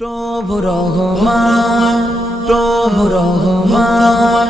প্রভু রহমান, প্রভু রহমান,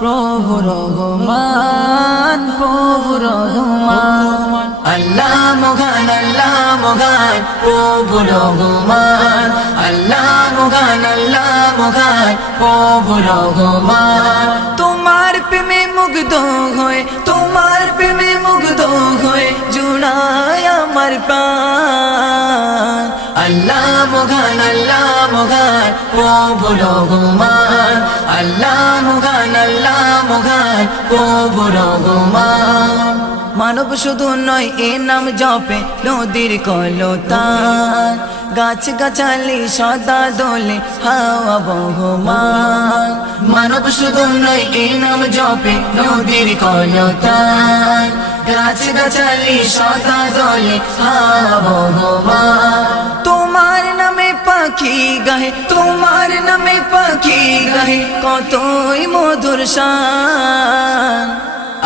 প্রভু রহমান, প্রভু রহমান। আল্লাহ মহান, আল্লাহ মহান, প্রভু রহমান। আল্লাহ মহান, আল্লাহ মহান, প্রভু রহমান। তোমার প্রেমে মুগ্ধ হয়ে, তোমার প্রেমে মুগ্ধ হয়ে জুড়ায় আমার প্রাণ। আল্লাহ মহান, আল্লাহ মহান, প্রভু রহমান। আল্লাহ মহান, আল্লাহ মহান, প্রভু রহমান। মানব শুধু নয় এ নাম জপে নদীর কলতান, গাছ গাছালি সদা দোলে হাওয়া বহমান। মানব শুধু নয় এ নাম জপে নদীর কলতান, গাছ গাছালি সদা দোলে হাওয়া বহমান। তোমার নামে পাখি গাহে, তোমার নামে পাখি গাহে কতই মধুর শান।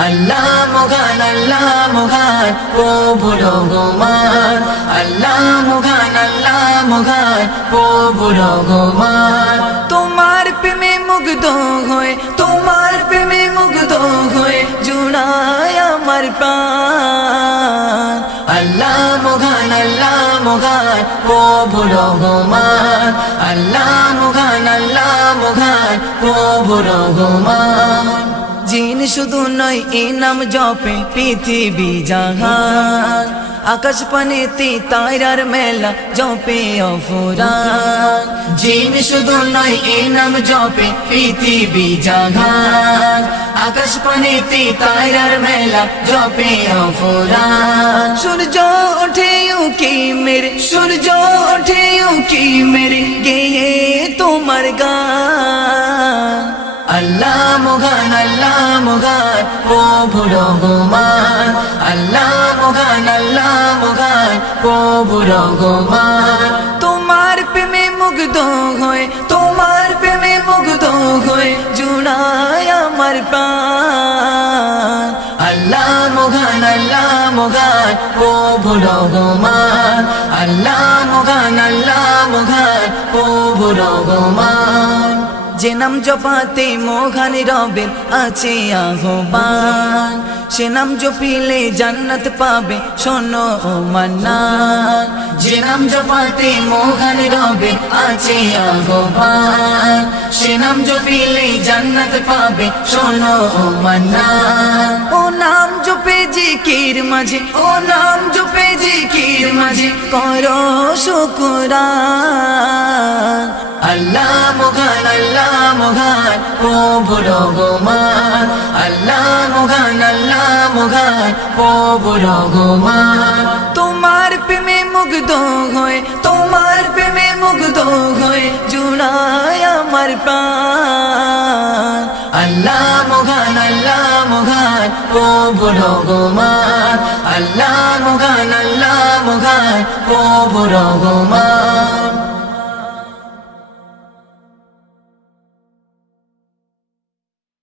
আল্লাহ মহান, আল্লাহ মহান, প্রভু রহমান। আল্লাহ মহান, আল্লাহ মহান, প্রভু রহমান। তোমার প্রেমে মুগ্ধ হয়ে, তোমার প্রেমে মুগ্ধ হয়ে জুড়ায় আমার প্রাণ। আল্লাহ মহান, আল্লাহ মহান, প্রভু রহমান। আল্লাহ মহান, আল্লাহ মহান, প্রভু রহমান। জিন শুধু নয় এ নাম জপে পৃথিবী জাহান, আকাশ পানেতে তারার মেলা জপে অফুরান। জিন শুধু নয় এ নাম জপে পৃথিবী জাহান, আকাশ পানেতে তারার মেলা জপে অফুরান। সূর্য ওঠে উকি মেরে, সূর্য ওঠে উকি মেরে গেয়ে তোমার গান। আল্লাহ মহান, আল্লাহ মহান, প্রভু রহমান। আল্লাহ মহান, আল্লাহ মহান, প্রভু রহমান। তোমার প্রেমে মুগ্ধ হয়ে, তোমার প্রেমে মুগ্ধ হয়ে জুড়ায় আমার প্রাণ। আল্লাহ মহান, আল্লাহ মহান, প্রভু রহমান। আল্লাহ মহান, আল্লাহ মহান, প্রভু রহমান। যে নাম জপাতে মহান রবের আছে আহ্বান, সে নাম জপিলে জান্নাত পাবে শোনো ও মান্নান। যে নাম জপাতে মহান রবের আছে আহ্বান, সে নাম জপিলে জান্নাত পাবে শোনো ও মান্নান। ও নাম জপে জিকির মাঝে, ও নাম জপে জিকির মাঝে করো শুকরান। আল্লাহ মহান, আল্লাহ মহান, প্রভু রহমান। আল্লাহ মহান, আল্লাহ মহান, প্রভু রহমান। তোমার প্রেমে মুগ্ধ হয়ে, তোমার প্রেমে মুগ্ধ হয়ে জুড়ায় আমার প্রাণ। আল্লাহ মহান, আল্লাহ মহান, প্রভু রহমান। আল্লাহ মহান, আল্লাহ মহান, প্রভু রহমান।